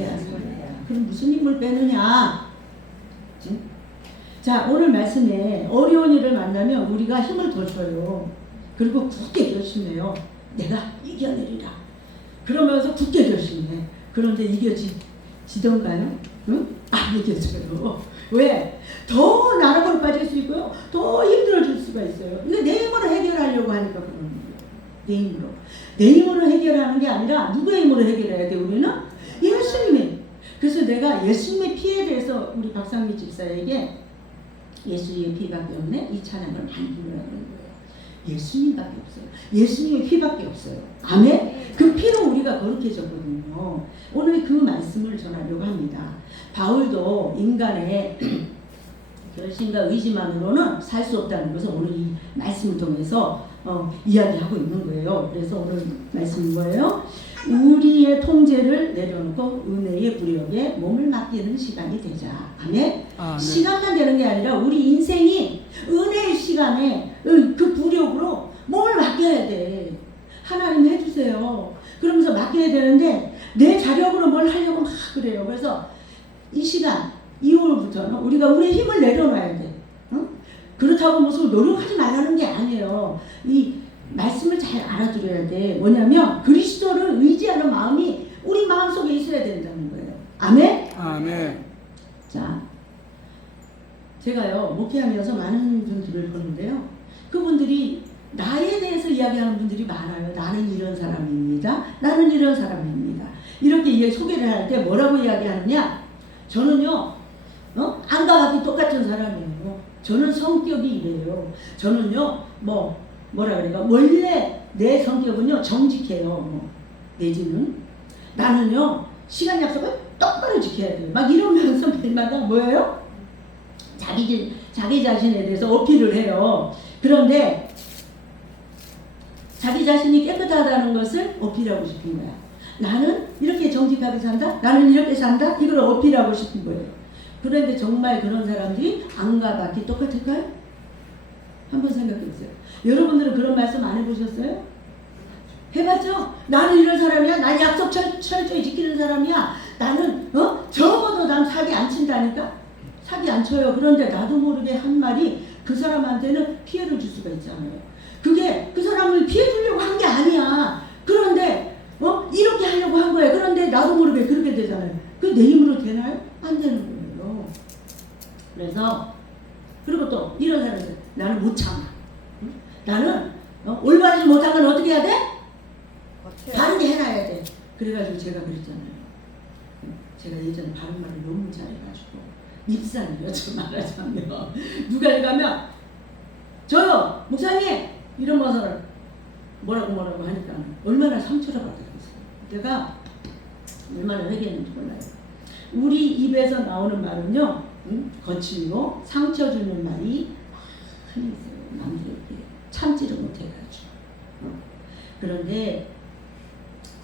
못해야 돼. 그럼 무슨 힘을 빼느냐? 그치? 자, 오늘 말씀에 어려운 일을 만나면 우리가 힘을 더 줘요. 그리고 굳게 결심해요. 내가 이겨내리라. 그러면서 굳게 결심해. 그런데 이겨지던가요? 응? 안 이겨져요. 왜? 더 나락으로 빠질 수 있고요. 더 힘들어질 수가 있어요. 근데 내 힘으로 해결하려고 하니까 그러는 거예요. 내 힘으로. 내 힘으로 해결하는 게 아니라 누구의 힘으로 해결해야 돼, 우리는? 예수님의. 그래서 내가 예수님의 피에 대해서 우리 박상미 집사에게 예수님의 피밖에 없네? 이 찬양을 많이 부르라고 그러는 거예요. 예수님밖에 없어요. 예수님의 피밖에 없어요. 아멘? 그 피로 우리가 거룩해졌거든요. 오늘 그 말씀을 전하려고 합니다. 바울도 인간의 결심과 의지만으로는 살 수 없다는 것을 오늘 이 말씀을 통해서 이야기하고 있는 거예요. 그래서 오늘 말씀은 뭐예요? 우리의 통제를 내려놓고 은혜의 부력에 몸을 맡기는 시간이 되자. 아멘? 시간만 되는 게 아니라 우리 인생이 은혜의 시간에 그 부력으로 몸을 맡겨야 돼. 하나님 해주세요. 그러면서 맡겨야 되는데 내 자력으로 뭘 하려고 막 그래요. 그래서 이 시간 이후부터는 우리가 우리의 힘을 내려놔야 돼. 응? 그렇다고 무슨 노력하지 말라는 게 아니에요. 이 말씀을 잘 알아들어야 돼. 뭐냐면 그리스도를 의지하는 마음이 우리 마음속에 있어야 된다는 거예요. 아멘? 아멘. 자, 제가요 목회하면서 많은 분들을 보는데요. 그분들이 나에 대해서 이야기하는 분들이 많아요. 나는 이런 사람입니다. 나는 이런 사람입니다. 이렇게 소개를 할 때 뭐라고 이야기하느냐? 저는요 안과 같이 똑같은 사람이에요. 저는 성격이 이래요. 저는요 뭐라 그럴까? 원래 내 성격은요 정직해요. 내지는 나는요 시간 약속을 똑바로 지켜야 돼요. 막 이러면서 매일마다 뭐예요? 자기 자신에 대해서 어필을 해요. 그런데 자기 자신이 깨끗하다는 것을 어필하고 싶은 거야. 나는 이렇게 정직하게 산다. 나는 이렇게 산다. 이걸 어필하고 싶은 거예요. 그런데 정말 그런 사람들이 안과 밖이 똑같을까요? 한번 생각해 보세요. 여러분들은 그런 말씀 안 해보셨어요? 해봤죠? 나는 이런 사람이야. 난 약속 철저히 지키는 사람이야. 나는 적어도 난 사기 안 친다니까. 사기 안 쳐요. 그런데 나도 모르게 한 말이 그 사람한테는 피해를 줄 수가 있잖아요. 그게 그 사람을 피해 주려고 한 게 아니야. 그런데 이렇게 하려고 한 거예요. 그런데 나도 모르게 그렇게 되잖아요. 그게 내 힘으로 되나요? 안 되는 거예요. 그래서 그리고 또 이런 사람들 나는 못 참아. 나는 올바르지 못한 건 어떻게 해야 돼? 바르게 해놔야 돼. 그래가지고 제가 그랬잖아요. 제가 예전에 바른말을 너무 잘해가지고 입산이요. 저 말하자면 누가 읽으면 저요 목사님 이러면서 뭐라고 하니까 얼마나 상처를 받았겠어요. 내가 얼마나 회개했는지 몰라요. 우리 입에서 나오는 말은요 거칠고 상처 주는 말이 많이 있어요. 남들에게 참지를 못해가지고. 그런데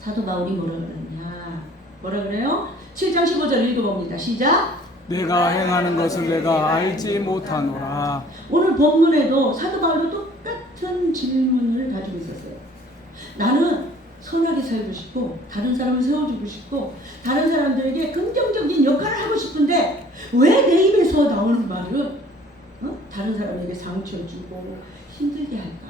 사도 바울이 뭐라 그래요? 7장 15절 읽어봅니다. 시작. 내가 행하는 것을 내가 알지 못하노라. 오늘 본문에도 사도 바울도 똑같은 질문을 가지고 있었어요. 나는 선하게 살고 싶고 다른 사람을 세워주고 싶고 다른 사람들에게 긍정적인 역할을 하고 싶은데 왜 내 입에서 나오는 말은 다른 사람에게 상처 주고 힘들게 할까?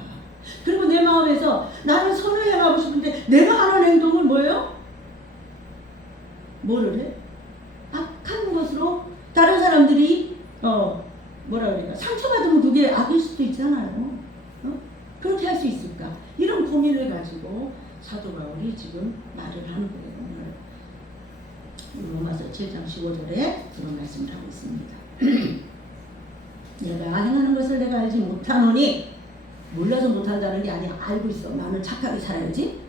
그리고 내 마음에서 나는 선을 행하고 싶은데 내가 하는 행동은 뭐예요? 뭐를 해? 악한 것으로 다른 사람들이 뭐라 그래요? 상처받으면 그게 악일 수도 있잖아요. 그렇게 할 수 있을까? 이런 고민을 가지고 사도 바울이 지금 말을 하는 거예요. 오늘 로마서 7장 15절에 그런 말씀을 하고 있습니다. 내가 행하는 것을 내가 알지 못하노니 몰라서 못한다는 게 아니야. 알고 있어. 나는 착하게 살아야지.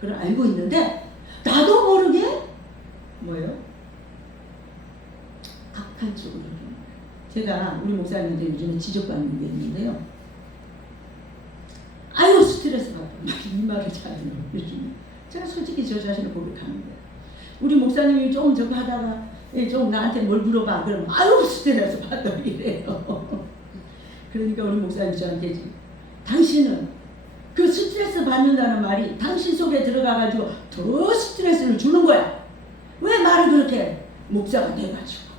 그걸 알고 있는데 나도 모르게 뭐예요? 악한 쪽으로. 제가 우리 목사님한테 요즘에 지적받는 게 있는데요. 아유 스트레스 받아. 막 이 말을 잘 들어요. 요즘에. 제가 솔직히 저 자신을 고백하는 거예요. 우리 목사님이 좀 저거 하다가 좀 나한테 뭘 물어봐. 그러면 아유 스트레스 받아 이래요. 그러니까 우리 목사님이 저한테 당신은 그 스트레스 받는다는 말이 당신 속에 들어가가지고 더 스트레스를 주는 거야. 왜 말을 그렇게 목사가 돼가지고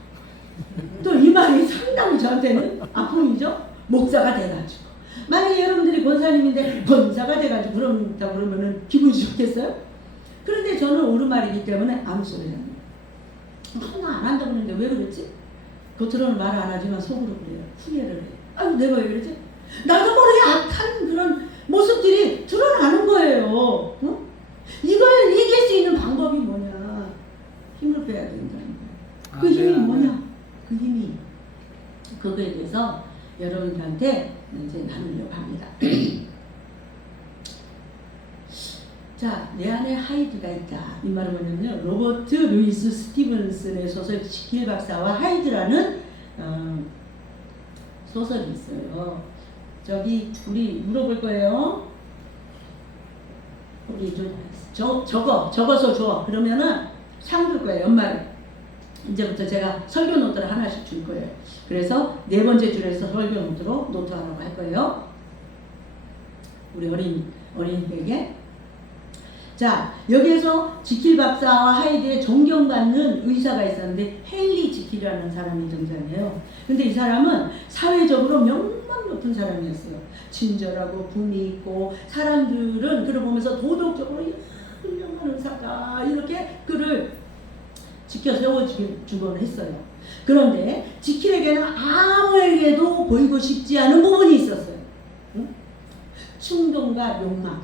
또 이 말이 상당히 저한테는 아픔이죠. 목사가 돼가지고 만약에 여러분들이 권사님인데 권사가 돼가지고 그런다 그러면은 기분이 좋겠어요? 그런데 저는 오르말이기 때문에 아무 소리 안 해요. 나 안 한다고 그러는데 왜 그랬지? 겉으로는 말 안 하지만 속으로 그래요. 후회를 해요. 아유 내가 왜 그러지? 나도 모르게 악한 그런 모습들이 드러나는 거예요. 어? 이걸 이길 수 있는 방법이 뭐냐? 힘을 빼야 된다는 거예요. 그 힘이 뭐냐? 그 힘이 그거에 대해서 여러분들한테 이제 나누려고 합니다. 자, 내 안에 하이드가 있다. 이 말은 뭐냐면요. 로버트 루이스 스티븐슨의 소설 지킬 박사와 하이드라는 소설이 있어요. 저기 우리 물어볼 거예요. 우리 적어서 줘. 그러면은 상 줄 거예요. 연말에. 이제부터 제가 설교 노트를 하나씩 줄 거예요. 그래서 네 번째 줄에서 설교 노트로 노트하라고 할 거예요. 우리 어린이에게. 자, 여기에서 지킬 박사와 하이드의 존경받는 의사가 있었는데 헨리 지킬이라는 사람이 등장해요. 근데 이 사람은 사회적으로 명망 높은 사람이었어요. 친절하고 품위 있고 사람들은 그를 보면서 도덕적으로 훌륭한 의사가 이렇게 그를 지켜 세워주곤 했어요. 그런데 지킬에게는 아무에게도 보이고 싶지 않은 부분이 있었어요. 응? 충동과 욕망.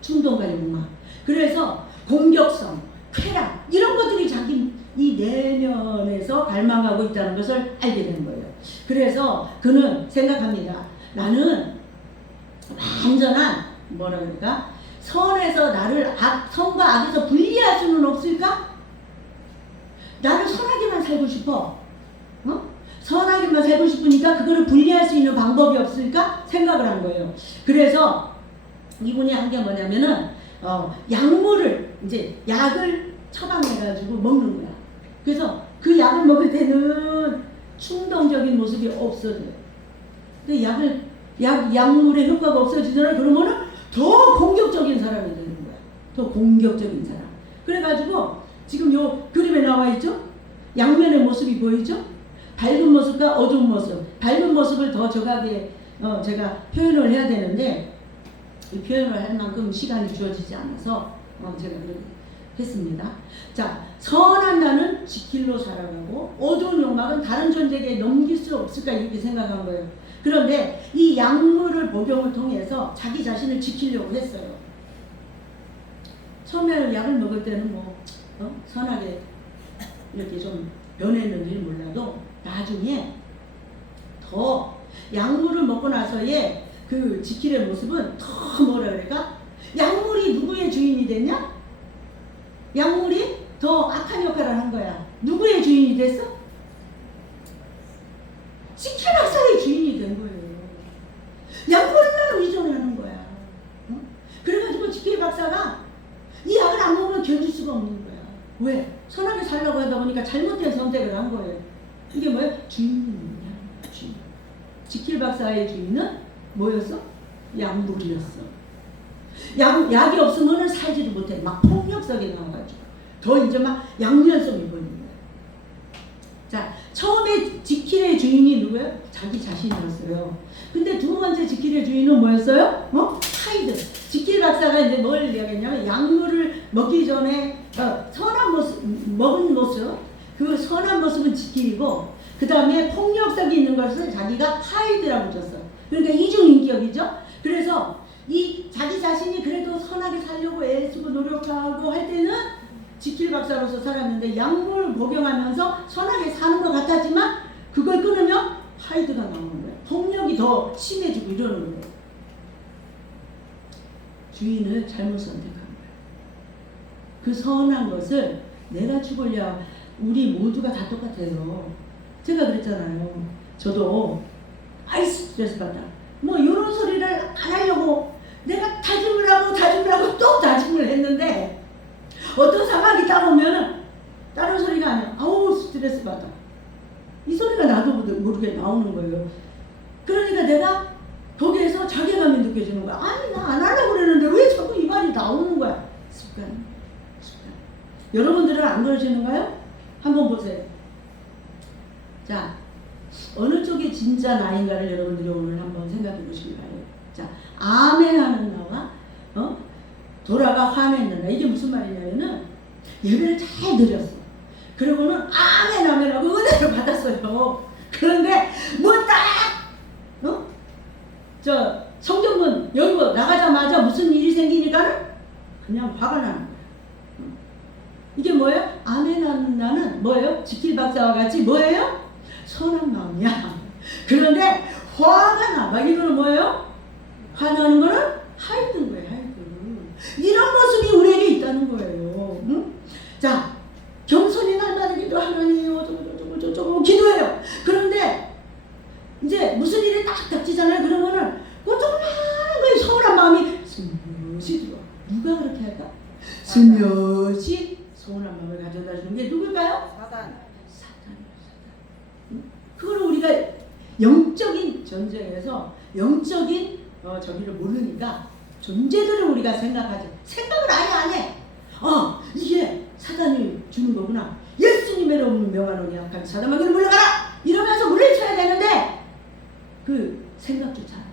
충동과 욕망. 그래서 공격성, 쾌락 이런 것들이 자기 이 내면에서 갈망하고 있다는 것을 알게 된 거예요. 그래서 그는 생각합니다. 나는 완전한 뭐라 그럴까? 선에서 나를 선과 악에서 분리할 수는 없을까? 나는 선하게만 살고 싶어. 선하게만 살고 싶으니까 그거를 분리할 수 있는 방법이 없을까? 생각을 한 거예요. 그래서 이분이 한 게 뭐냐면은 약물을 이제 약을 처방해가지고 먹는 거야. 그래서 그 약을 먹을 때는 충동적인 모습이 없어져요. 근데 약물의 효과가 없어지잖아요. 그러면은 더 공격적인 사람이 되는 거야. 더 공격적인 사람. 그래가지고 지금 요 그림에 나와 있죠? 양면의 모습이 보이죠? 밝은 모습과 어두운 모습. 밝은 모습을 더 적하게 제가 표현을 해야 되는데 이 표현을 할 만큼 시간이 주어지지 않아서 제가 그렇게 했습니다. 자, 선한 나는 지킬로 살아가고 어두운 욕망은 다른 존재에게 넘길 수 없을까 이렇게 생각한 거예요. 그런데 이 약물을 복용을 통해서 자기 자신을 지키려고 했어요. 처음에 약을 먹을 때는 선하게 이렇게 좀 변했는지 몰라도 나중에 더 약물을 먹고 나서의 그 지킬의 모습은 더 뭐라 그럴까? 약물이 누구의 주인이 됐냐? 약물이 더 악한 역할을 한 거야. 누구의 주인이 됐어? 지킬 박사의 주인이 된 거예요. 약물만 의존하는 거야. 그래가지고 지킬 박사가 이 약을 안 먹으면 견딜 수가 없는 거야. 왜? 선하게 살려고 하다 보니까 잘못된 선택을 한 거예요. 이게 뭐야? 주인이야. 주인. 지킬 박사의 주인은 뭐였어? 약물이었어. 약이 없으면 살지도 못해. 막 폭력성이 나와가지고 더 이제 막 양면성이 보이는 거야. 자, 처음에 지킬의 주인이 누구예요? 자기 자신이었어요. 근데 두 번째 지킬의 주인은 뭐였어요? 하이드. 지킬 박사가 이제 뭘 얘기했냐면 약물을 먹기 전에 선한 모습, 먹은 모습, 그 선한 모습은 지킬이고 그 다음에 폭력성이 있는 것을 자기가 하이드라고 줬어요. 그러니까 이중인격이죠. 그래서 이 자기 자신이 그래도 선하게 살려고 애쓰고 노력하고 할 때는 지킬 박사로서 살았는데 약물 복용하면서 선하게 사는 것 같았지만 그걸 끊으면 하이드가 나오는 거예요. 폭력이 더 심해지고 이러는 거예요. 주인을 잘못 선택한 거예요. 그 선한 것을 내가 죽으려 우리 모두가 다 똑같아요. 제가 그랬잖아요. 저도 아이 스트레스 받아. 이런 소리를 안 하려고 내가 다짐을 하고 또 다짐을 했는데 어떤 상황이 따오면은 다른 소리가 아니야. 아우 스트레스 받아. 이 소리가 나도 모르게 나오는 거예요. 그러니까 내가 거기에서 자괴감이 느껴지는 거야. 아니 나 안 하려고 그랬는데 왜 자꾸 이 말이 나오는 거야. 습관. 여러분들은 안 그러시는가요? 한번 보세요. 자, 어느 쪽이 진짜 나인가를 여러분들이 오늘 한번 생각해 보시기 바래요. 자, 아멘 하는 나와 돌아가 화내는 나. 이게 무슨 말이냐면은 예배를 잘 드렸어. 그러고는 아멘 아멘 하고 은혜를 받았어요. 그런데 저 성경문 열고 나가자마자 무슨 일이 생기니까는 그냥 화가 나는 거야. 이게 뭐예요? 아멘 하는 나는 뭐예요? 지킬 박사와 같이 뭐예요? 선한 마음이야. 그런데 화가 나. 막 이거는 뭐예요? 화나는 거는 하이든 거예요. 하이든. 이런 모습이 우리에게 있다는 거예요. 응? 자, 겸손히 날마다 기도하나님 어쩌고 기도해요. 그런데 이제 무슨 일이 딱 닥치잖아요. 그러면은 그 조그마한 거에 서운한 마음이 스며시 들어와. 누가 그렇게 할까? 스며시 서운한 마음을 가져다 주는 게 누굴까요? 사탄이에요. 그걸 우리가 영적인 전쟁에서 영적인 저기를 모르니까 존재들을 우리가 생각하지. 생각을 아예 안 해. 이게 사단이 주는 거구나. 예수님의 이름 명하노니 약한 사단마귀를 물러가라! 이러면서 물리쳐야 되는데 그 생각조차 안 해.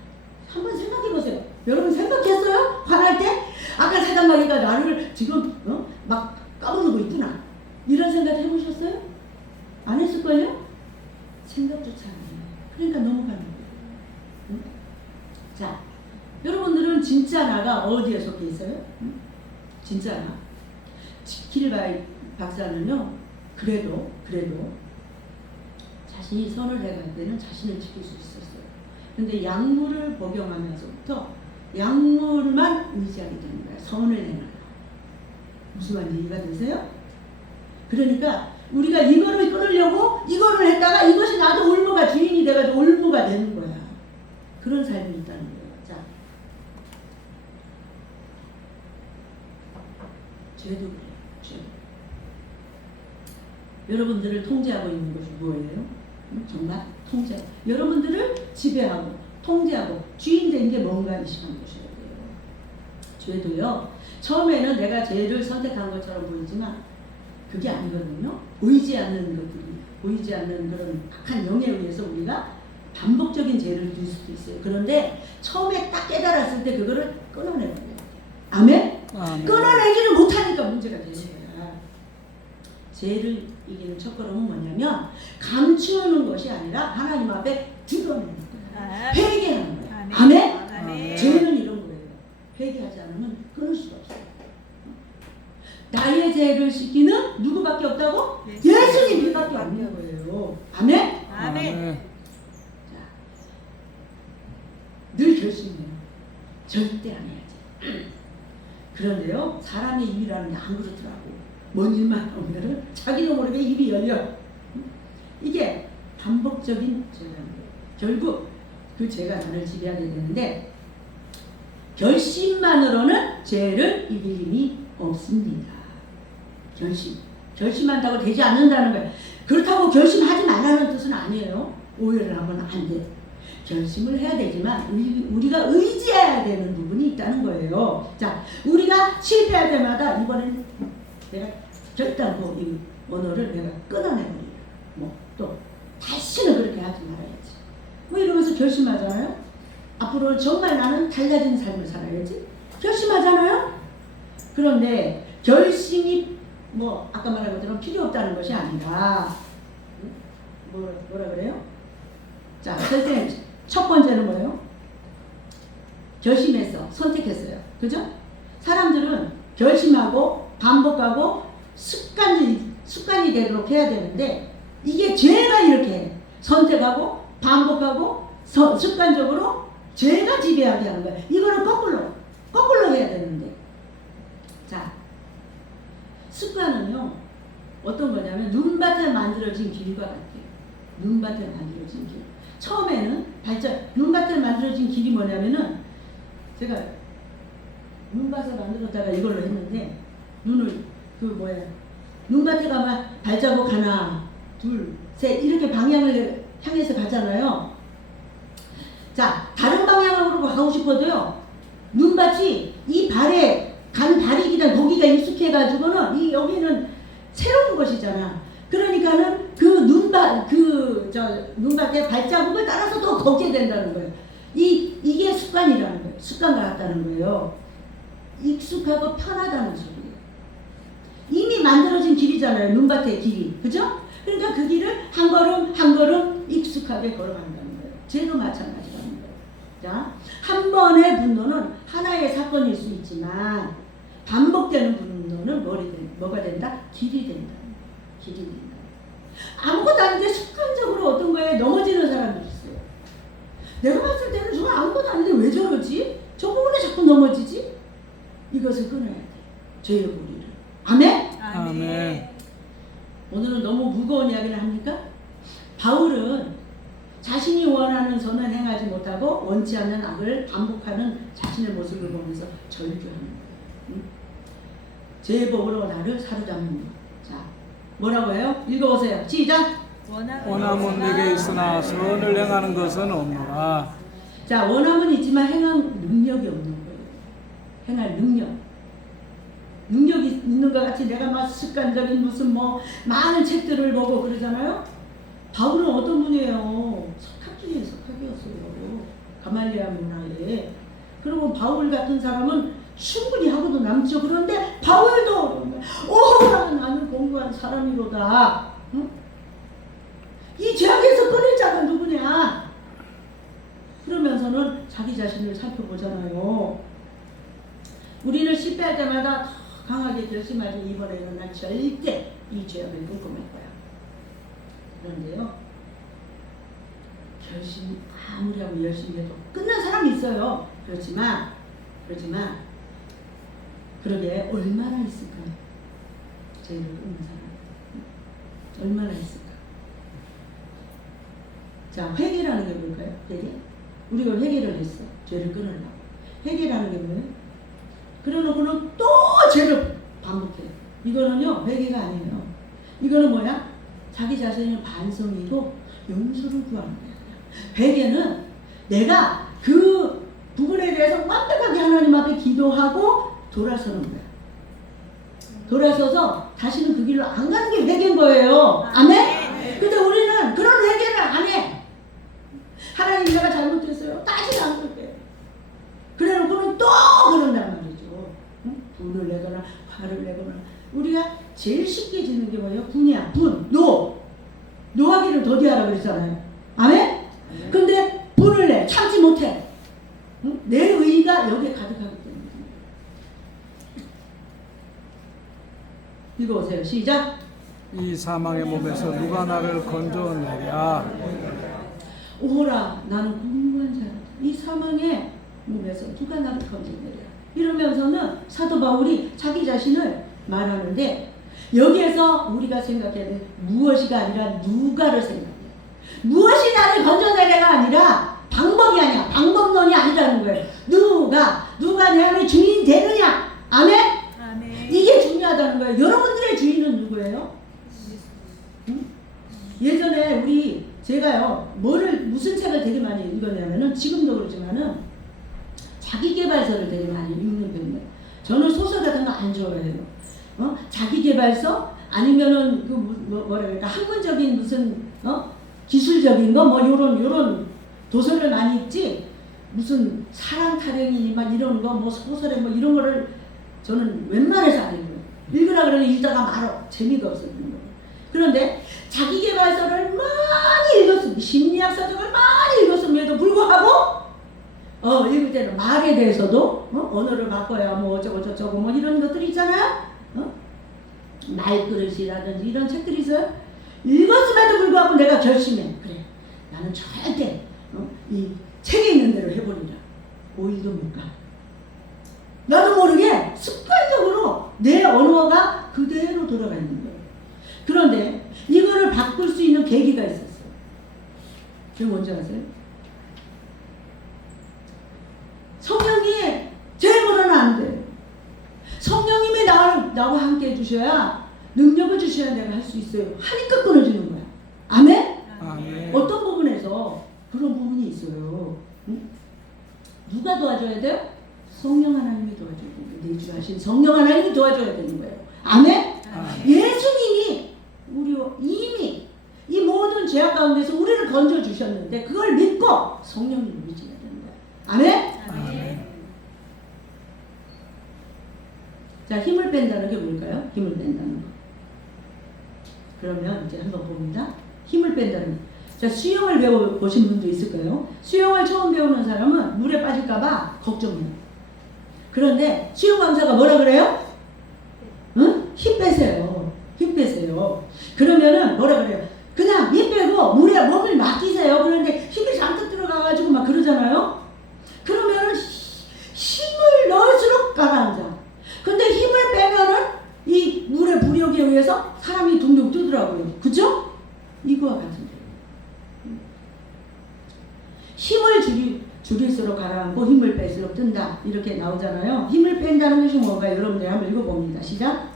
한번 생각해 보세요. 여러분 생각했어요? 화날 때? 아까 사단마귀가 나를 지금 막 까부르고 있구나. 이런 생각 해보셨어요? 안 했을걸요? 생각조차 안 해요. 그러니까 넘어가는 거예요. 응? 자, 여러분들은 진짜 나가 어디에 속해 있어요? 응? 진짜 나. 지킬바이 박사는요, 그래도 자신이 선을 해갈 때는 자신을 지킬 수 있었어요. 근데 약물을 복용하면서부터 약물만 의지하게 되는 거야. 선을 행하려. 무슨 말인지 이해가 되세요? 그러니까 우리가 이거를 끊으려고 이거를 했다가 이것이 나도 올무가 주인이 돼가지고 올무가 되는 거야. 그런 삶이 있다는 거예요. 자, 죄도 그래요. 죄. 여러분들을 통제하고 있는 것이 뭐예요? 정말 통제. 여러분들을 지배하고 통제하고 주인된 게 뭔가 의식하는 것이어야 돼요. 죄도요. 처음에는 내가 죄를 선택한 것처럼 보이지만 그게 아니거든요. 보이지 않는 것들이, 보이지 않는 그런 악한 영에 의해서 우리가 반복적인 죄를 질 수도 있어요. 그런데 처음에 딱 깨달았을 때 그거를 끊어내야 돼요. 아멘? 아멘. 끊어내지를 못하니까 문제가 되는 거야. 죄를 이기는 첫걸음은 뭐냐면 감추는 것이 아니라 하나님 앞에 드러내는 거야. 회개하는 거야. 아멘? 아멘. 죄는 이런 거예요. 회개하지 않으면 끊을 수가 없어요. 나의 죄를 씻기는 누구밖에 없다고? 예수님밖에 없는 거예요. 아멘? 아멘. 자, 늘 결심해요. 절대 안 해야지. 그런데요, 사람의 입이라는 게 안 그렇더라고. 뭔 일만 오면은 자기도 모르게 입이 열려. 이게 반복적인 죄라는 거예요. 결국 그 죄가 나를 지배하게 되는데 결심만으로는 죄를 이길 힘이 없습니다. 결심한다고 되지 않는다는 거예요. 그렇다고 결심하지 말라는 뜻은 아니에요. 오해를 하면 안 돼. 결심을 해야 되지만 우리가 의지해야 되는 부분이 있다는 거예요. 자, 우리가 실패할 때마다 이번엔 내가 결단코 이 언어를 내가 끊어내버리라. 또 다시는 그렇게 하지 말아야지. 이러면서 결심하잖아요. 앞으로 정말 나는 달라진 삶을 살아야지. 결심하잖아요. 그런데 결심이 아까 말한 것처럼 필요 없다는 것이 아니라 뭐라 그래요? 자, 선생님 첫 번째는 뭐예요? 결심했어. 선택했어요. 그죠? 사람들은 결심하고 반복하고 습관이 되도록 해야 되는데 이게 죄가 이렇게 해. 선택하고 반복하고 습관적으로 죄가 지배하게 하는 거야. 이거는 거꾸로 해야 되는데. 자, 습관은요 어떤 거냐면 눈밭에 만들어진 길과 같아요. 눈밭에 만들어진 길. 처음에는 눈밭에 만들어진 길이 뭐냐면은 제가 눈밭에 만들었다가 이걸로 했는데 눈밭에 가면 발자국 하나, 둘, 셋 이렇게 방향을 향해서 가잖아요. 자, 다른 방향으로 가고 싶어도요. 눈밭이 이 발에 간 발이 그냥 거기가 익숙해가지고는 여기는 새로운 것이잖아. 그러니까는 눈밭의 발자국을 따라서 더 걷게 된다는 거예요. 이게 습관이라는 거예요. 습관 같다는 거예요. 익숙하고 편하다는 소리예요. 이미 만들어진 길이잖아요. 눈밭의 길이. 그죠? 그러니까 그 길을 한 걸음 한 걸음 익숙하게 걸어간다는 거예요. 죄도 마찬가지라는 거예요. 자, 한 번의 분노는 하나의 사건일 수 있지만 반복되는 분노는 뭐가 된다? 길이 된다. 길이 된다. 아무것도 아닌데 습관적으로 어떤 거에 넘어지는 사람들이 있어요. 내가 봤을 때는 저거 아무것도 아닌데 왜 저러지? 저 부분에 자꾸 넘어지지? 이것을 끊어야 돼. 죄의 고리를. 아멘? 아멘. 오늘은 너무 무거운 이야기를 합니까? 바울은 자신이 원하는 선을 행하지 못하고 원치 않는 악을 반복하는 자신의 모습을 보면서 절규하는 거예요. 응? 죄의 법으로 나를 사로잡는 것. 자, 뭐라고 해요? 읽어보세요. 시작! 원함은 내게 있으나 선을 행하는 것은 없노라. 자, 원함은 있지만 행할 능력이 없는 거예요. 행할 능력. 능력이 있는 것 같이 내가 막 습관적인 무슨 뭐 많은 책들을 보고 그러잖아요. 바울은 어떤 분이에요? 석학 중에 석학이었어요. 가말리아 문화에. 그리고 바울 같은 사람은 충분히 하고도 남죠. 그런데 바울도 나는 공부한 사람이로다. 응? 이 죄악에서 끊을 자가 누구냐? 그러면서는 자기 자신을 살펴보잖아요. 우리는 실패할 때마다 더 강하게 결심하지 이번에는 난 절대 이 죄악을 끊고 말 거야. 그런데요, 결심 아무리 하고 열심히 해도 끝난 사람이 있어요. 그렇지만 그러게 얼마나 있을까? 죄를 끊는 사람 얼마나 있을까? 자, 회개라는 게 뭘까요? 회개? 우리가 회개를 했어. 죄를 끊으려고. 회개라는 게 뭐예요? 그러놓고는 또 죄를 반복해요. 이거는요, 회개가 아니에요. 이거는 뭐야? 자기 자신의 반성이고 용서를 구하는 거야. 회개는 내가 그 부분에 대해서 완벽하게 하나님 앞에 기도하고 돌아서는 거야. 돌아서서 다시는 그 길로 안 가는 게 회개인 거예요. 아멘? 근데 우리는 그런 회개를 안 해. 하나님 내가 잘못했어요. 다시는 안 그럴게. 그래놓고는 또 그런단 말이죠. 응? 분을 내거나 화를 내거나. 우리가 제일 쉽게 짓는 게 뭐예요? 분이야. 분. 노하기를 더디하라고 그랬잖아요. 아멘? 근데 분을 내. 참지 못해. 응? 내 의의가 여기에 가득하기 때문에. 읽어보세요. 시작. 이 사망의 몸에서 누가 나를 건져내랴. 오라 나는 공무한 자라. 이 사망의 몸에서 누가 나를 건져내랴. 이러면서는 사도 바울이 자기 자신을 말하는데, 여기에서 우리가 생각해야 돼. 무엇이가 아니라 누가를 생각해. 무엇이 나를 건져내랴가 아니라 방법이 아니야. 방법론이 아니라는 거예요. 누가 내 안에 주인이 되느냐. 아멘? 아멘. 이게 중요하다는 거예요. 여러분들의 주인은 누구예요? 응? 예전에 제가요, 무슨 책을 되게 많이 읽었냐면은, 지금도 그렇지만은, 자기계발서를 되게 많이 읽는 편이에요. 저는 소설 같은 거 안 좋아해요. 자기계발서? 아니면은, 뭐라 그럴까, 학문적인 무슨, 기술적인 거? 요런 도서를 많이 읽지, 무슨 사랑 타령이 막 이런 거, 뭐 소설에 뭐 이런 거를 저는 웬만해서 안 읽어요. 읽으라 그러면 읽다가 말어. 재미가 없어요. 그런데 자기계발서를 많이 읽었습니다. 심리학 서적을 많이 읽었음에도 불구하고 읽을 때는 말에 대해서도 언어를 바꿔야 뭐 어쩌고 저쩌고 뭐 이런 것들이 있잖아요. 말그릇이라든지 이런 책들이 있어요. 읽었음에도 불구하고 내가 결심해. 그래, 나는 절대 이 책에 있는 대로 해보리라. 5일도 못 가. 나도 모르게 습관적으로 내 언어가 그대로 돌아가 있는 거예요. 그런데 이거를 바꿀 수 있는 계기가 있었어요. 그게 뭔지 아세요? 성령이 제보로는 안 돼요. 성령님이 나와 함께 해주셔야, 능력을 주셔야 내가 할 수 있어요. 하니까 끊어지는 거야. 아멘? 아멘. 어떤 부분에서 그런 부분이 있어요. 응? 누가 도와줘야 돼요? 성령 하나님이 도와줘야 돼요. 내주하신 성령 하나님이 도와줘야 되는 거예요. 아멘? 아멘. 예수님이 죄악 가운데서 우리를 건져 주셨는데 그걸 믿고 성령님을 의지해야 되는 거야. 아멘? 아멘. 자, 힘을 뺀다는 게 뭘까요? 힘을 뺀다는 거. 그러면 이제 한번 봅니다. 힘을 뺀다는 거. 자, 수영을 배워보신 분도 있을까요? 수영을 처음 배우는 사람은 물에 빠질까봐 걱정해요. 그런데 수영 강사가 뭐라 그래요? 응? 힘 빼세요. 힘 빼세요. 그러면은 뭐라 그래요? 그냥 힘 빼고 물에 몸을 맡기세요. 그런데 힘이 잔뜩 들어가가지고 막 그러잖아요? 그러면은 힘을 넣을수록 가라앉아. 근데 힘을 빼면은 이 물의 부력에 의해서 사람이 둥둥 뜨더라고요. 그죠? 이거와 같은 거예요. 힘을 줄일수록 가라앉고 힘을 뺄수록 뜬다. 이렇게 나오잖아요. 힘을 뺀다는 것이 뭔가 여러분들 한번 읽어봅니다. 시작.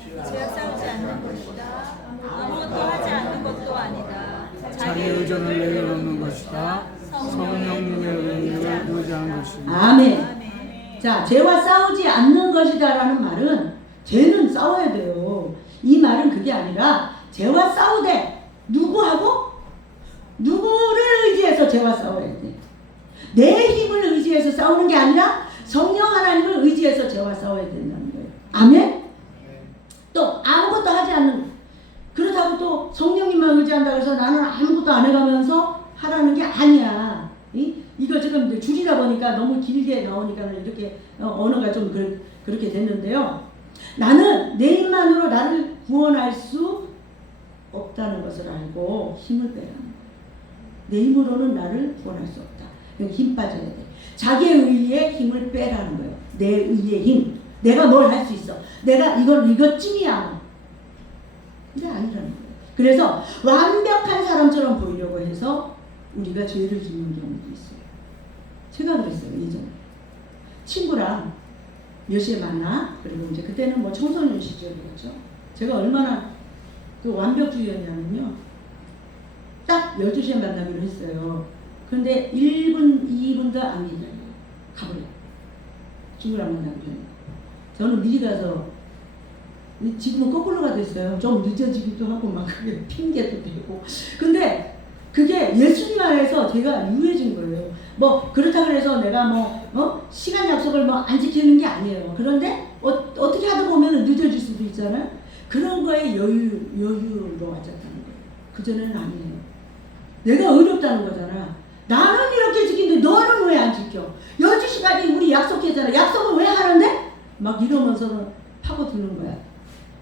죄와 싸우지 않는 것이다. 아무것도 하지 않는 것도 아니다. 자기 의존을 내려놓는 것이다. 성령님의 은혜를 의지하는 것이다. 아멘. 자, 죄와 싸우지 않는 것이다라는 말은 죄는 싸워야 돼요. 이 말은 그게 아니라 죄와 싸우되 누구하고? 누구를 의지해서 죄와 싸워야 돼. 내 힘을 의지해서 싸우는 게 아니라 성령 하나님을 의지해서 죄와 싸워야 된다는 거예요. 아멘? 또 아무것도 하지 않는, 그렇다고 또 성령님만 의지한다고 해서 나는 아무것도 안 해가면서 하라는 게 아니야. 이거 지금 줄이다 보니까 너무 길게 나오니까 이렇게 언어가 좀 그렇게 됐는데요. 나는 내 힘만으로 나를 구원할 수 없다는 것을 알고 힘을 빼라는 거예요. 내 힘으로는 나를 구원할 수 없다. 힘 빠져야 돼. 자기의 의에 힘을 빼라는 거예요. 내 의의 힘. 내가 뭘 할 수 있어. 내가 이것쯤이야. 이게 아니라는 거예요. 그래서 완벽한 사람처럼 보이려고 해서 우리가 죄를 짓는 경우도 있어요. 제가 그랬어요, 예전에. 친구랑 몇 시에 만나? 그리고 이제 그때는 뭐 청소년 시절이었죠. 제가 얼마나 그 완벽주의였냐면요. 딱 12시에 만나기로 했어요. 근데 1분, 2분도 안 기다려요. 가버려요. 친구랑 만나기 전에. 저는 미리 가서, 지금은 거꾸로가 됐어요. 좀 늦어지기도 하고 막 그게 핑계도 되고. 근데 그게 예수님 안에서 제가 유해진 거예요. 뭐 그렇다고 해서 내가 시간 약속을 안 지키는 게 아니에요. 그런데 어떻게 하다 보면 늦어질 수도 있잖아요. 그런 거에 여유로 가졌다는 거예요. 그전에는 아니에요. 내가 어렵다는 거잖아. 나는 이렇게 지키는데 너는 왜 안 지켜? 12시까지 우리 약속했잖아. 약속은 왜 하는데? 막 이러면서는 파고드는 거야.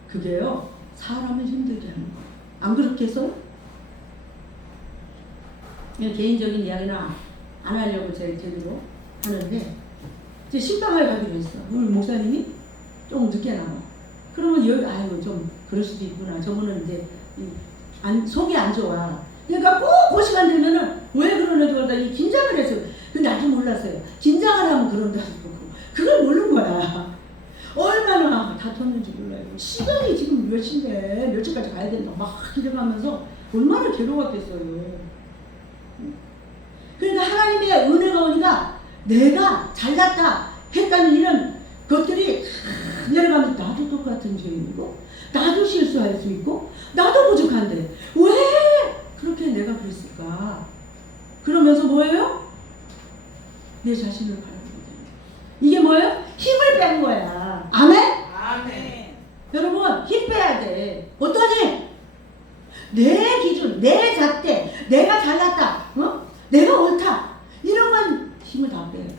그게요, 사람을 힘들게 하는 거야. 안 그렇게 해서? 개인적인 이야기는 안 하려고 제대로 하는데, 이제 신방을 가기로 했어. 오늘 목사님이 조금 늦게 나와. 그러면 아이고 좀 그럴 수도 있구나. 저분은 이제 속이 안 좋아. 그러니까 꼭 그 시간 되면은 왜 그러는지 몰라. 긴장을 했어요. 근데 아직 몰랐어요. 긴장을 하면 그런다고. 그걸 모르는 거야. 얼마나 다퉜는지 몰라요. 시간이 지금 몇 시인데 몇 시까지 가야 된다. 막 기대하면서 얼마나 괴로웠겠어요. 그러니까 하나님의 은혜가 오니까 내가 잘났다 했다는 이런 것들이 내려가면서 나도 똑같은 죄인이고 나도 실수할 수 있고 나도 부족한데 왜 그렇게 내가 그랬을까? 그러면서 뭐예요? 내 자신을 바라보게 되는 거예요. 이게 뭐예요? 힘을 뺀 거야. 아멘? 아멘. 여러분 힘 빼야 돼. 어떤 힘? 내 기준, 내 잣대, 내가 잘났다, 내가 옳다, 이런 건 힘을 다 빼야 돼.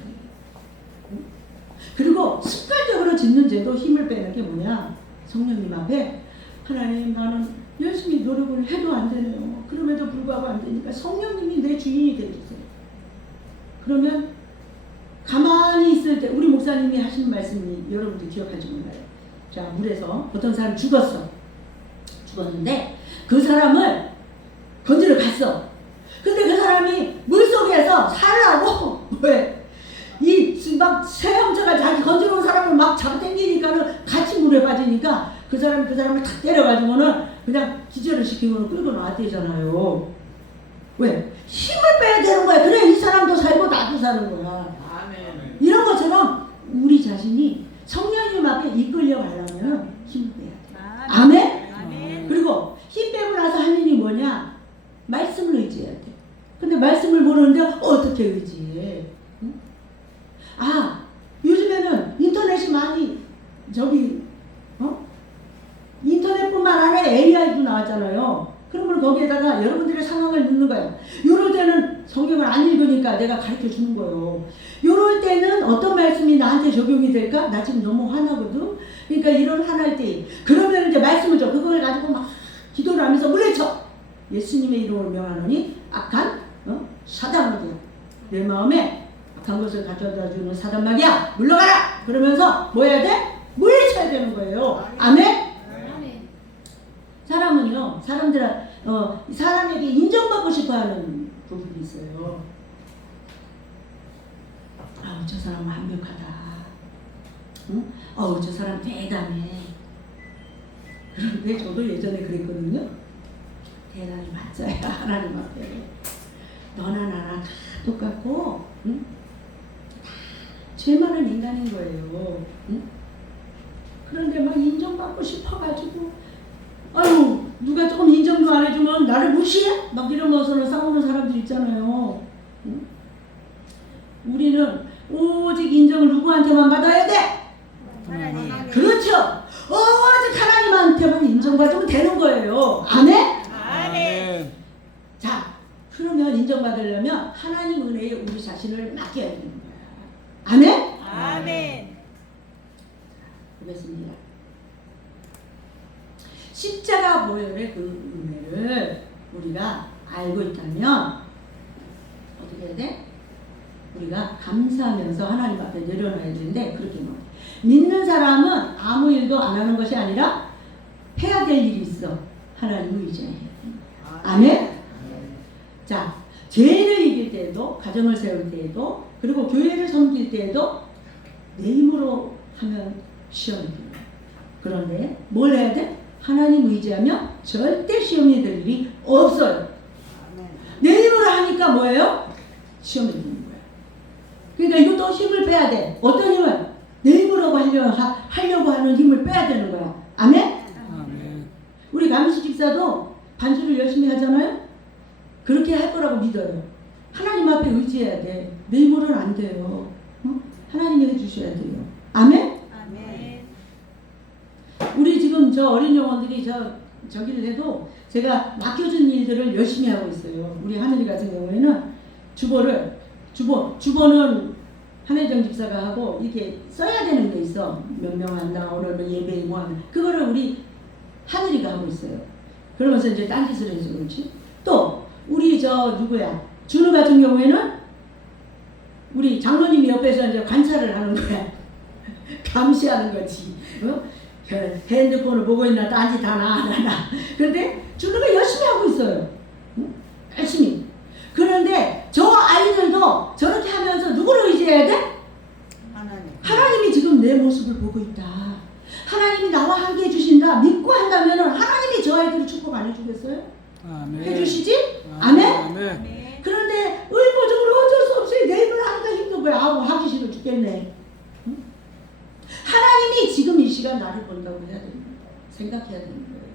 그리고 습관적으로 짓는 죄도 힘을 빼는 게 뭐냐? 성령님 앞에 하나님, 나는 열심히 노력을 해도 안 되네요. 그럼에도 불구하고 안 되니까 성령님이 내 주인이 되주세요. 그러면 가만히 있을 때 우리 목사님이 하시는 말씀이 여러분들 기억할지 몰라요. 자, 물에서 어떤 사람이 죽었는데 그 사람을 건지러 갔어. 근데 그 사람이 물속에서 살라고 왜? 막 새엄청가 자기 건지러 온 사람을 막 잡아당기니까는 같이 물에 빠지니까 그 사람을 탁 때려가지고는 그냥 기절을 시키고는 끌고 놔대잖아요. 왜? 힘을 빼야 되는 거야. 그래 이 사람도 살고 나도 사는 거야. 아멘. 이런 것처럼 우리 자신이 성령님 앞에 이끌려 가려면 힘을 빼야 돼. 아멘? 아멘. 그리고 힘 빼고 나서 할 일이 뭐냐? 말씀을 의지해야 돼. 근데 말씀을 모르는데 어떻게 의지해? 응? 아, 요즘에는 인터넷이 많이 인터넷뿐만 아니라 AI도 나왔잖아요. 그러면 거기에다가 여러분들의 상황을 넣는 거야. 요럴 때는 성경을 안 읽으니까 내가 가르쳐 주는 거예요. 요럴 때는 어떤 말씀이 나한테 적용이 될까? 나 지금 너무 화나거든. 그러니까 이런 화날 때 그러면 이제 말씀을 줘. 그걸 가지고 막 기도를 하면서 물리쳐. 예수님의 이름으로 명하노니 악한 사단마귀야. 내 마음에 악한 것을 가져다 주는 사단마귀야. 물러가라. 그러면서 뭐 해야 돼? 물리쳐야 되는 거예요. 아멘. 사람은요, 사람에게 인정받고 싶어하는 부분이 있어요. 아우, 저 사람 완벽하다. 응? 어우, 저 사람 대단해. 그런데 저도 예전에 그랬거든요. 대단히 맞아요. 하나님 앞에. 너나 나나 다 똑같고, 응? 다 죄 많은 인간인 거예요. 응? 그런데 막 인정받고 싶어가지고, 아유, 누가 조금 인정도 안 해주면 나를 무시해? 막 이러면서는 싸우는 사람들 있잖아요. 응? 우리는 오직 인정을 누구한테만 받아야 돼? 하나님. 그렇죠. 오직 하나님한테만 인정받으면 되는 거예요. 아멘? 아멘. 자, 그러면 인정받으려면 하나님 은혜에 우리 자신을 맡겨야 되는 거야. 아멘? 아멘. 보겠습니다. 십자가 보혈의 그 은혜를 우리가 알고 있다면 어떻게 해야 돼? 우리가 감사하면서 하나님 앞에 내려놔야 되는데 그렇게 말해. 믿는 사람은 아무 일도 안 하는 것이 아니라 해야 될 일이 있어. 하나님을 의지해야 돼. 아멘? 자, 죄를 이길 때에도, 가정을 세울 때에도, 그리고 교회를 섬길 때에도 내 힘으로 하면 시험이 돼요. 그런데 뭘 해야 돼? 하나님 의지하면 절대 시험이 될 일이 없어요. 내 힘으로 하니까 뭐예요? 시험이 되는 거예요. 그러니까 이것도 힘을 빼야 돼. 어떤 힘을? 내 힘으로 하려고 하는 힘을 빼야 되는 거야. 아멘? 아멘. 우리 강수 집사도 반주를 열심히 하잖아요? 그렇게 할 거라고 믿어요. 하나님 앞에 의지해야 돼. 내 힘으로는 안 돼요. 하나님이 해주셔야 돼요. 아멘? 아멘. 우리 지금 저 어린 영혼들이 저기를 해도 제가 맡겨준 일들을 열심히 하고 있어요. 우리 하늘이 같은 경우에는 주보는 한혜정 집사가 하고 이렇게 써야 되는 게 있어. 명령한다, 오늘 예배 뭐 하는 그거를 우리 하늘이가 하고 있어요. 그러면서 이제 딴짓을 해서 그렇지. 또 우리 준우 같은 경우에는 우리 장로님이 옆에서 이제 관찰을 하는 거야. 감시하는 거지. 핸드폰을 보고 있나 딴짓 하나 안 하나. 그런데 준우가 열심히 하고 있어요. 열심히. 그런데 저 아이들도 저렇게 하면서 누구를 의지해야 돼? 하나님이 지금 내 모습을 보고 있다. 하나님이 나와 함께 해주신다. 믿고 한다면 하나님이 저 아이들을 축복 안 해주겠어요? 아멘. 해주시지? 아멘? 아멘. 그런데 의무적으로 어쩔 수 없이 내 힘을 하기가 힘든 거야. 아우, 하기 싫어 죽겠네. 응? 하나님이 지금 이 시간 나를 본다고 해야 되는 거예요. 생각해야 되는 거예요.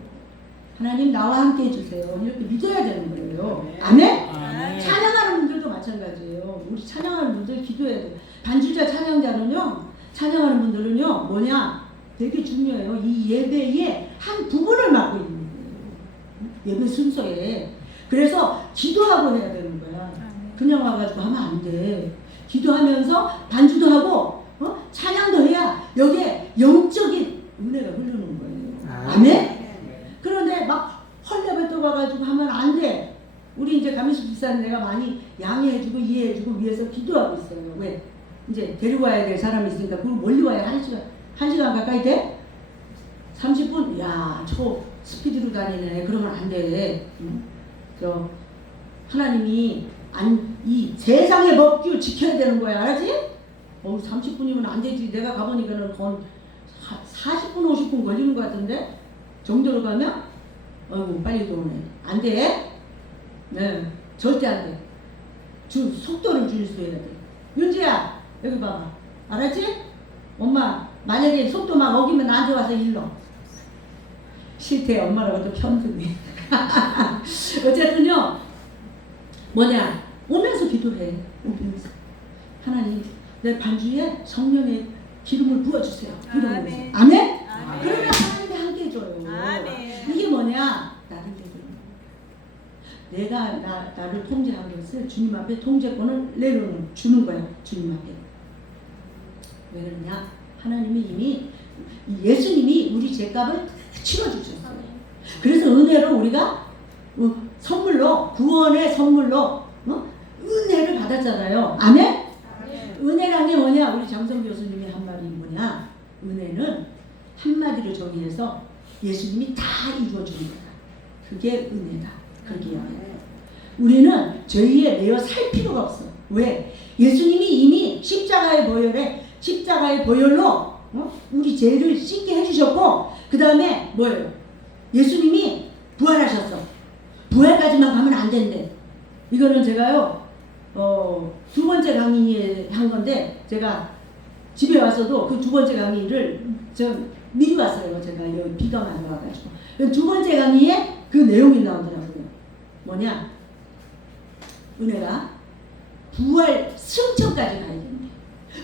하나님 나와 함께 해주세요. 이렇게 믿어야 되는 거예요. 아멘? 아멘. 찬양하는 분들도 마찬가지예요. 우리 찬양하는 분들 기도해야 돼요. 반주자 찬양하는 분들은요, 되게 중요해요. 이 예배의 한 부분을 맡고 있는 거예요. 예배 순서에. 그래서 기도하고 해야 되는 거야. 그냥 와가지고 하면 안 돼. 기도하면서 반주도 하고, 찬양도 해야 여기에 영적인 은혜가 흐르는 거예요. 아멘? 그런데 막 헐레벌떡 와가지고 하면 안 돼. 우리 이제 가미수 집사는 내가 많이 양해해주고 이해해주고 위해서 기도하고 있어요. 왜? 이제 데리고 와야 될 사람이 있으니까 그걸 멀리 와야 1시간 가까이 돼? 30분? 야, 저 스피드로 다니네. 그러면 안 돼. 하나님이 이 세상의 법규 지켜야 되는 거야. 알았지? 30분이면 안 되지. 내가 가보니까는 거의 40분, 50분 걸리는 것 같은데? 정도로 가면? 어이구, 빨리 들어오네. 안 돼? 네, 절대 안 돼. 속도를 준수해야 돼. 윤지야, 여기 봐봐. 알았지? 엄마, 만약에 속도만 어기면 나한테 와서 일러. 싫대, 엄마라고 또 편드네. 어쨌든요, 뭐냐, 오면서 기도해. 오면서 하나님, 내 반주에 성령의 기름을 부어주세요. 이런 거. 아멘. 아멘? 아멘. 그러면 하나님이 함께 해줘요. 아멘. 이게 뭐냐? 나를 내가 나를 통제한 것을 주님 앞에 통제권을 주는 거야. 주님 앞에. 왜 그러냐? 하나님이 이미 예수님이 우리 죄값을 치러주셨어요. 그래서 은혜로 우리가 선물로, 구원의 선물로 은혜를 받았잖아요. 아멘? 은혜란 게 뭐냐? 우리 장성 교수님이 한 말이 뭐냐? 은혜는 한마디로 정의해서 예수님이 다 이루어주는 거다. 그게 은혜다. 그렇게 이야기해요. 우리는 죄에 매여 살 필요가 없어. 왜? 예수님이 이미 십자가의 보혈로 우리 죄를 씻게 해주셨고, 그 다음에 뭐예요? 예수님이 부활하셨어. 부활까지만 가면 안 된대. 이거는 제가요, 두 번째 강의 한 건데, 제가 집에 와서도 그 두 번째 강의를 미리 왔어요. 제가 여기 비가 많이 와가지고. 두 번째 강의에 그 내용이 나오더라고요. 뭐냐? 은혜가 부활 승천까지 가야 된대.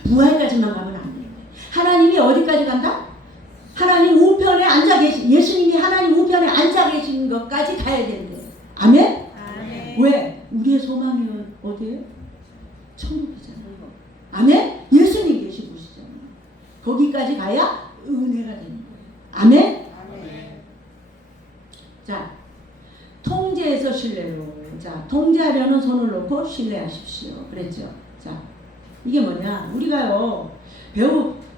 부활까지만 가면 안 된대. 하나님이 어디까지 간다? 하나님 우편에 앉아 계신, 예수님이 하나님 우편에 앉아 계신 것까지 가야 된대. 아멘? 아멘. 왜? 우리의 소망이 어디에? 천국이잖아요. 아멘? 예수님 계신 곳이잖아요. 거기까지 가야 은혜가 되는 거예요. 아멘? 아멘. 자, 통제에서 신뢰로. 자, 통제하려는 손을 놓고 신뢰하십시오. 그랬죠. 자, 이게 뭐냐? 우리가요,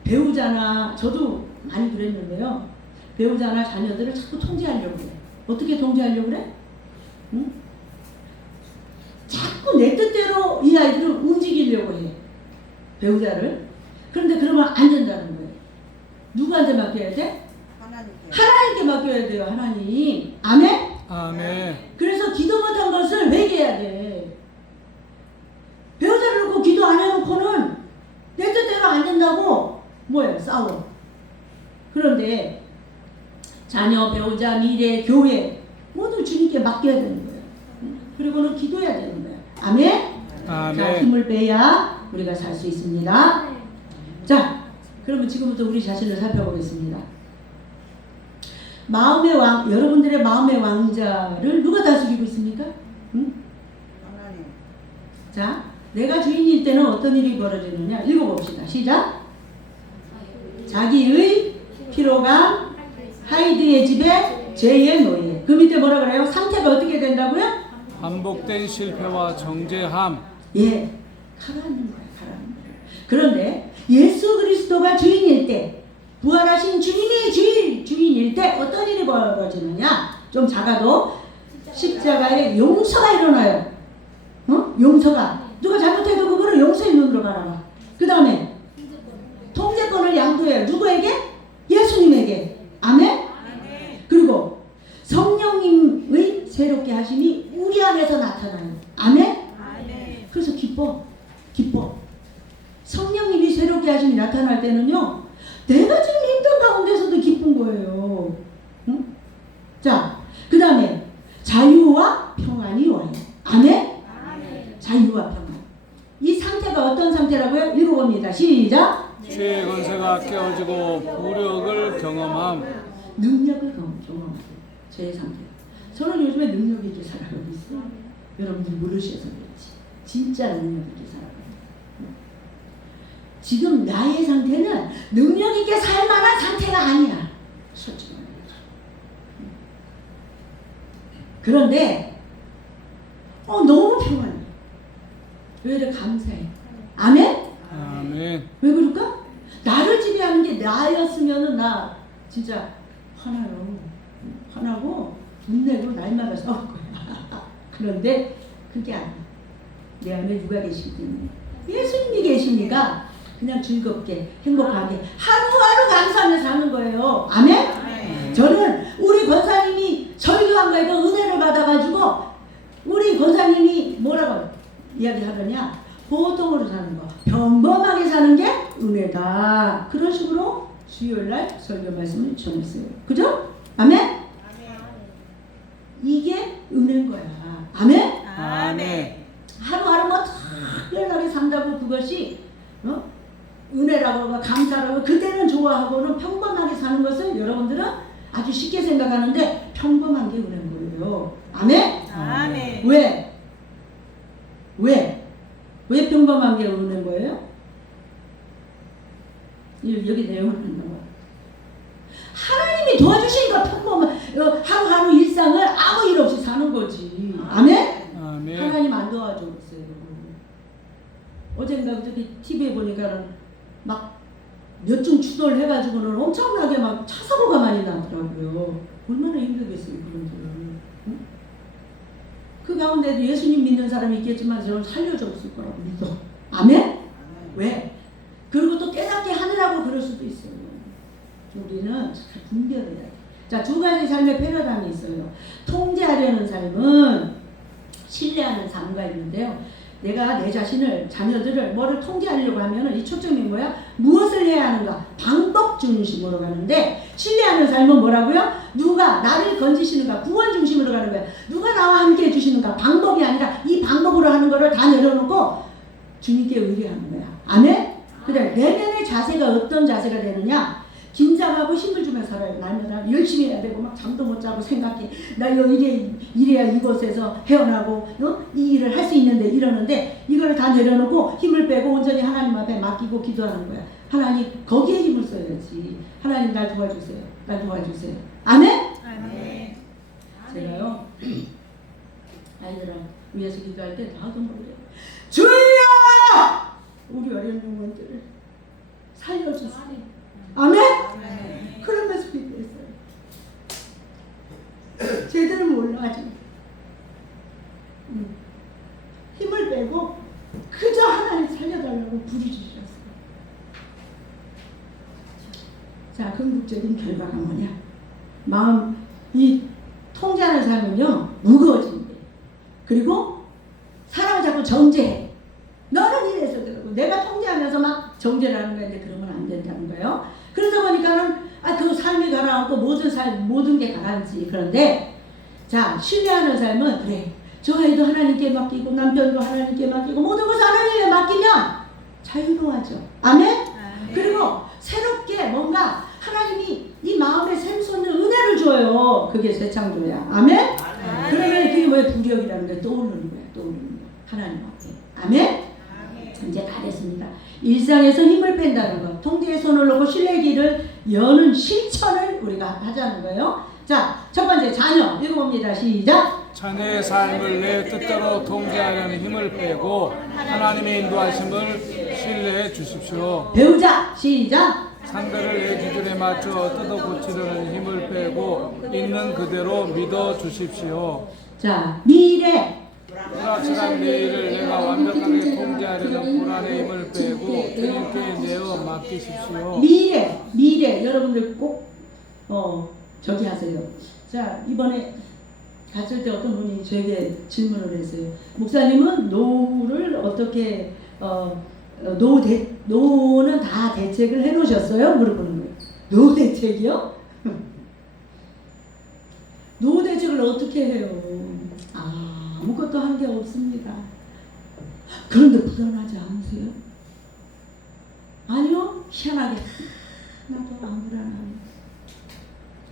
배우자나, 저도 많이 그랬는데요. 배우자나 자녀들을 자꾸 통제하려고 그래. 어떻게 통제하려고 그래? 응? 자꾸 내 뜻대로 이 아이들을 움직이려고 해. 배우자를. 그런데 그러면 안 된다는 거예요. 누구한테 맡겨야 돼? 하나님께 맡겨야 돼요. 하나님. 아멘? 아멘. 그래서 기도 못한 것을 회개해야 돼. 배우자를 놓고 기도 안 해놓고는 내 뜻대로 안 된다고 뭐예요? 싸워. 그런데 자녀, 배우자, 미래, 교회 모두 주님께 맡겨야 되는 거예요. 그리고는 기도해야 되는 거예요. 아멘? 아멘. 자, 힘을 빼야 우리가 살 수 있습니다. 자, 그러면 지금부터 우리 자신을 살펴보겠습니다. 마음의 왕, 여러분들의 마음의 왕자를 누가 다스리고 있습니까? 응? 자, 내가 주인일 때는 어떤 일이 벌어지느냐? 읽어봅시다. 시작. 자기의 피로감, 하이드의 집에 죄의 노예. 그 밑에 뭐라 그래요? 상태가 어떻게 된다고요? 반복된 실패와 정죄함. 예, 가라앉는 거야, 가라앉는 거야. 그런데 예수 그리스도가 주인일 때, 부활하신 주님이 주인일 때 어떤 일이 벌어지느냐? 좀 작아도 십자가에 용서가 일어나요. 용서가. 누가 잘못해도 그거를 용서의 눈으로 바라봐. 그 다음에 통제권을 양도해요. 누구에게? 예수님에게. 아멘? 그리고 성령님의 새롭게 하심이 우리 안에서 나타나요. 아멘? 그래서 기뻐. 성령님이 새롭게 하심이 나타날 때는요, 내가 지금 힘든 가운데서도 기쁜 거예요. 응? 자, 그 다음에 자유와 평안이 와요. 아멘? 자유와 평안. 이 상태가 어떤 상태라고요? 읽어봅니다. 시작. 죄의 권세가 깨어지고 부력을 경험함. 능력을 경험하세요. 죄의 상태. 저는 요즘에 능력 있게 살아가고 있어요. 여러분들 모르셔서 그렇지. 진짜 능력 있게 살아가고 있어요. 지금 나의 상태는 능력 있게 살 만한 상태가 아니야. 솔직히 말해서. 그런데 너무 평안해. 왜 이래 감사해. 아멘? 아멘. 왜 그럴까? 나를 지배하는 게 나였으면은 나 진짜 화나고 분내고 날마다 싸울 거야. 그런데 그게 아니야. 내 안에 누가 계시기 때문에 예수님이 계시니까 그냥 즐겁게 행복하게 하루하루 감사하며 사는 거예요. 아멘? 저는 우리 권사님이 설교한 거에도 은혜를 받아가지고 우리 권사님이 뭐라고 이야기하더냐? 보통으로 사는 거, 평범하게 사는 게 은혜다. 그런 식으로 수요일날 설교 말씀을 전했어요. 그죠? 아멘? 이게 은혜인 거야. 아멘? 아멘. 하루하루 뭐 특별하게 산다고 그것이 은혜라고 감사라고 그때는 좋아하고는 평범하게 사는 것을 여러분들은 아주 쉽게 생각하는데 평범한 게 은혜인 거예요. 아멘? 아멘. 왜? 왜 평범한 게 은혜인 거예요? 여기 내용을 한다고. 하나님이 도와주시니까 평범한 하루하루 일상을 아무 일 없이 사는 거지. 아멘? 아멘. 하나님 안 도와줬어요. 어젠가 저기 TV에 보니까는 막 몇 중 추돌 해가지고는 엄청나게 막 차 사고가 많이 나더라고요. 얼마나 힘들겠어요, 그분들은. 응? 그 가운데도 예수님 믿는 사람이 있겠지만 저는 살려줬을 거라고 믿어. 아멘? 왜? 그리고 또 깨닫게 하느라고 그럴 수도 있어요. 우리는 잘 분별해야 돼. 자, 두 가지 삶의 패러다임이 있어요. 통제하려는 삶은 신뢰하는 삶과 있는데요. 내가 내 자신을, 자녀들을 뭐를 통제하려고 하면 이 초점이 뭐야? 무엇을 해야 하는가? 방법 중심으로 가는데 신뢰하는 삶은 뭐라고요? 누가 나를 건지시는가? 구원 중심으로 가는 거야. 누가 나와 함께 해주시는가? 방법이 아니라 이 방법으로 하는 거를 다 내려놓고 주님께 의뢰하는 거야. 아멘? 그래, 내면의 자세가 어떤 자세가 되느냐? 긴장하고 힘을 주며 살아요. 날마다 열심히 해야 되고 막 잠도 못 자고 생각해. 나 이래야 이곳에서 헤어나고 이 일을 할 수 있는데 이러는데 이걸 다 내려놓고 힘을 빼고 온전히 하나님 앞에 맡기고 기도하는 거야. 하나님 거기에 힘을 써야지. 하나님 날 도와주세요. 날 도와주세요. 아멘? 아멘. 제가요 아이들을 위해서 기도할 때 나도 모르게 주여! 우리 어린 영혼들을 살려주세요. 아멘? 아멘. 그러면서 기도했어요. 제대로 몰라 아직. 힘을 빼고 그저 하나님 살려달라고 부르짖으셨어요. 자, 궁극적인 결과가 뭐냐? 마음, 이 통제하는 삶은요 무거워진대. 그리고 사람을 자꾸 정죄해. 너는 이래서 그러고 내가 통제하면서 막 정죄를 하는 건데 그러면 안 된다는 거예요. 그러다 보니까는 그 삶이 가라앉고 모든 게 가라앉지. 그런데 자, 신뢰하는 삶은 그래. 저 아이도 하나님께 맡기고 남편도 하나님께 맡기고 모든 것을 하나님께 맡기면 자유로워하죠. 아멘? 아멘. 그리고 새롭게 뭔가 하나님이 이 마음에 샘솟는 은혜를 줘요. 그게 재창조야. 아멘? 그러면 그게 뭐야? 부력이라는 게 떠오르는 거야. 떠오르는 거야. 하나님 앞에. 아멘? 이제 다 됐습니다. 일상에서 힘을 뺀다는 것, 통제의 손을 놓고 신뢰의 길을 여는 실천을 우리가 하자는 거예요. 자, 첫 번째 자녀 읽어봅니다. 시작. 자녀의 삶을 내 뜻대로 통제하려는 힘을 빼고 하나님의 인도하심을 신뢰해 주십시오. 배우자 시작. 상대를 내 기준에 맞춰 뜯어 고치려는 힘을 빼고 있는 그대로 믿어 주십시오. 자, 미래 불확실한 내일을 내가 완벽하게 통제하려는 불안의 힘을 빼고 주님께 내어 맡기십시오. 미래 여러분들 꼭 저기 하세요. 자, 이번에 갔을 때 어떤 분이 저에게 질문을 했어요. 목사님은 노후를 어떻게 노후는 다 대책을 해놓으셨어요? 물어보는 거예요. 노후 대책이요? 노후 대책을 어떻게 해요? 아무것도 한 게 없습니다. 그런데 불안하지 않으세요? 아니요, 희한하게 나도 안 불안합니다.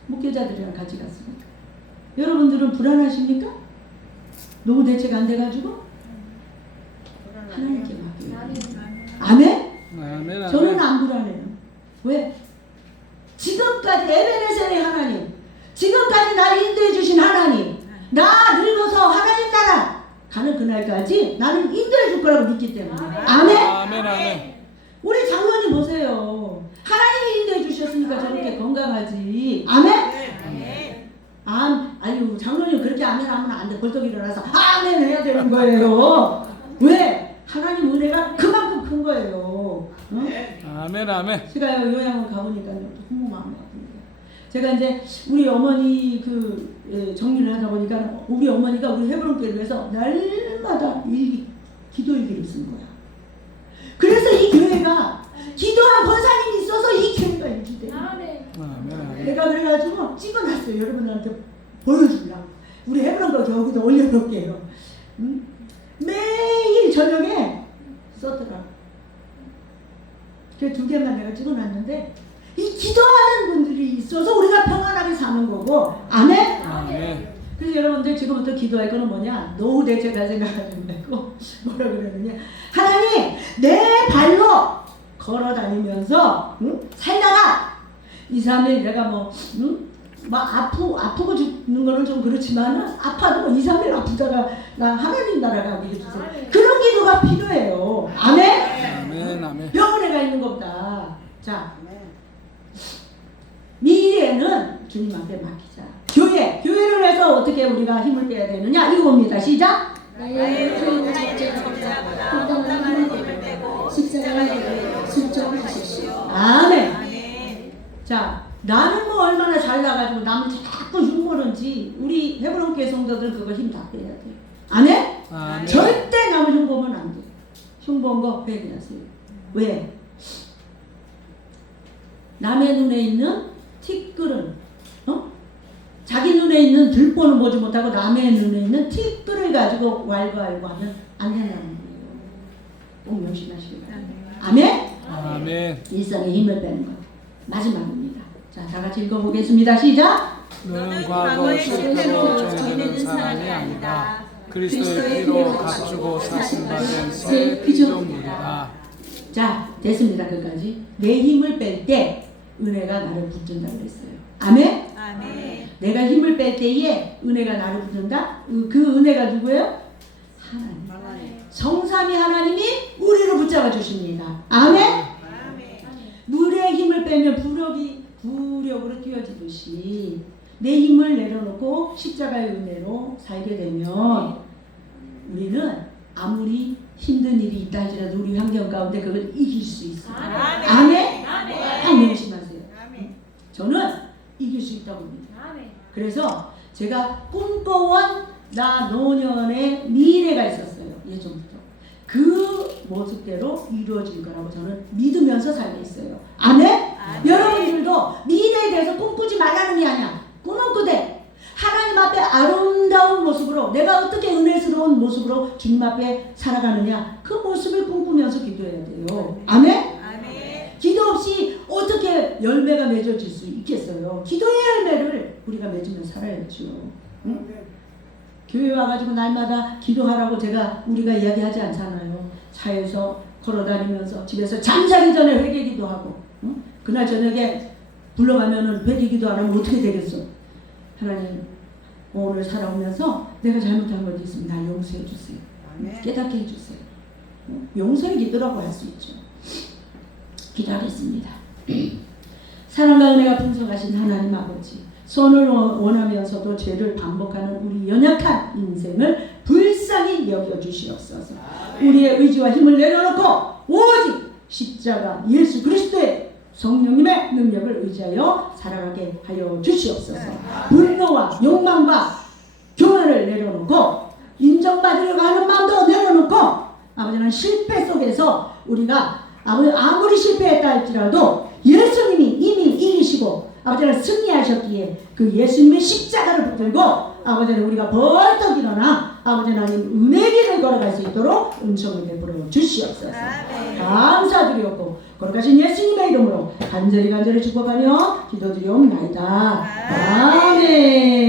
목회자들이랑 같이 갔습니다. 여러분들은 불안하십니까? 노후 대책 안 돼가지고? 하나님께 맡겨요. 아멘? 아멘. 저는 안 불안해요. 왜? 지금까지 에베네셀의 하나님, 지금까지 나를 인도해 주신 하나님, 나 늙어서 하나님 나라 가는 그날까지 나는 인도해 줄 거라고 믿기 때문에. 아멘? 아멘. 아멘. 우리 장로님 보세요. 하나님이 인도해 주셨으니까 저렇게 건강하지. 아멘? 아유, 장로님 그렇게 아멘 하면 안 돼. 벌떡 일어나서 아멘 해야 되는 거예요. 왜? 하나님 은혜가 그만큼 큰 거예요. 응? 아멘. 아멘. 제가 요양원 가보니까 너무 마음이 아픕니다. 제가 이제 우리 어머니 정리를 하다 보니까 우리 어머니가 우리 헤브론교회를 위해서 날마다 기도일기를 쓴 거야. 그래서 이 교회가 기도한 권사님이 있어서 이 교회가 유지돼요. 아멘. 내가 그래가지고 찍어놨어요. 여러분들한테 보여주려고. 우리 해보는 거 여기다 올려놓을게요. 매일 저녁에 썼더라. 그 2개만 내가 찍어놨는데 이 기도하는 분들이 있어서 우리가 평안하게 사는 거고. 아멘? 아멘. 그래서 여러분들 지금부터 기도할 거는 뭐냐? 노후 대책할 생각하지 말고 뭐라 그러느냐? 하나님 내 발로 걸어 다니면서 살다가 2, 3일 내가 막 아프고 죽는 거는 좀 그렇지만은 아파도 2, 3일 아프다가 나 하나님 나라 가게 해주세요. 그런 기도가 필요해요. 아멘? 아멘. 아멘. 병원에 가 있는 것보다. 자, 미래는 주님 앞에 맡기자. 교회를 해서 어떻게 우리가 힘을 빼야 되느냐? 이거 봅니다. 시작. 나의 정죄보다 험담하는 힘을 빼고 십자가를 순종하십시오. 아멘. 아멘. 자, 나는 뭐 얼마나 잘나가지고 남을 자꾸 흉보는지 우리 헤브론 교회 성도들 그거 힘 다 빼야 돼. 아멘? 아멘. 절대 남을 흉보면 안 돼. 흉보는 거 빼기하세요. 왜? 남의 눈에 있는 티끌은 자기 눈에 있는 들보는 보지 못하고 남의 눈에 있는 티끌을 가지고 왈가왈부하면 안 된다는 거예요. 꼭 명심하시기 바랍니다. 아멘? 아멘. 일상에 힘을 빼는 것. 마지막입니다. 자, 다 같이 읽어보겠습니다. 시작. 너는 과거 실패로 정해지는 사람이 아니다. 그리스도의 피로 값주고 사신받은 새 피조물이다. 자, 됐습니다. 끝까지. 내 힘을 뺄 때 은혜가 나를 붙든다고 그랬어요. 아멘? 아멘. 내가 힘을 뺄 때에 은혜가 나를 붙든다? 그 은혜가 누구예요? 하나님. 성삼위 하나님이 우리를 붙잡아 주십니다. 아멘? 물의 힘을 빼면 부력으로 뛰어지듯이 내 힘을 내려놓고 십자가의 은혜로 살게 되면 우리는 아무리 힘든 일이 있다 할지라도 우리 환경 가운데 그걸 이길 수 있어요. 아멘? 한 명심하세요. 저는 이길 수 있다고 봅니다. 그래서 제가 꿈꿔온 나 노년의 미래가 있었어요. 예전부터. 그 모습대로 이루어질 거라고 저는 믿으면서 살고 있어요. 아멘? 여러분들도 미래에 대해서 꿈꾸지 말라는 게 아니야. 꿈은 꾸되 하나님 앞에 아름다운 모습으로 내가 어떻게 은혜스러운 모습으로 주님 앞에 살아가느냐 그 모습을 꿈꾸면서 기도해야 돼요. 아멘? 기도 없이 어떻게 열매가 맺어질 수 있겠어요? 기도의 열매를 우리가 맺으며 살아야죠. 응? 교회 와가지고 날마다 기도하라고 우리가 이야기하지 않잖아요. 차에서 걸어다니면서 집에서 잠자기 전에 회개기도 하고 응? 그날 저녁에 불러가면은 회개기도 안 하면 어떻게 되겠어? 하나님 오늘 살아오면서 내가 잘못한 것이 있으면 날 용서해 주세요. 깨닫게 해주세요. 용서의 기도라고 할 수 있죠. 기도하겠습니다. 사랑과 은혜가 풍성하신 하나님 아버지, 선을 원하면서도 죄를 반복하는 우리 연약한 인생을 불쌍히 여겨주시옵소서. 우리의 의지와 힘을 내려놓고 오직 십자가 예수 그리스도의 성령님의 능력을 의지하여 살아가게 하여 주시옵소서. 분노와 욕망과 교만을 내려놓고 인정받으려고 하는 마음도 내려놓고 아버지는 실패 속에서 우리가 아무리 실패했다 할지라도 예수님이 이미 이기시고 아버지는 승리하셨기에 그 예수님의 십자가를 붙들고 아버지는 우리가 벌떡 일어나 아버지 하나님 은혜의 길을 걸어갈 수 있도록 은총을 베풀어 주시옵소서. 감사드리옵고 거룩하신 예수님의 이름으로 간절히 축복하며 기도드리옵나이다. 아멘.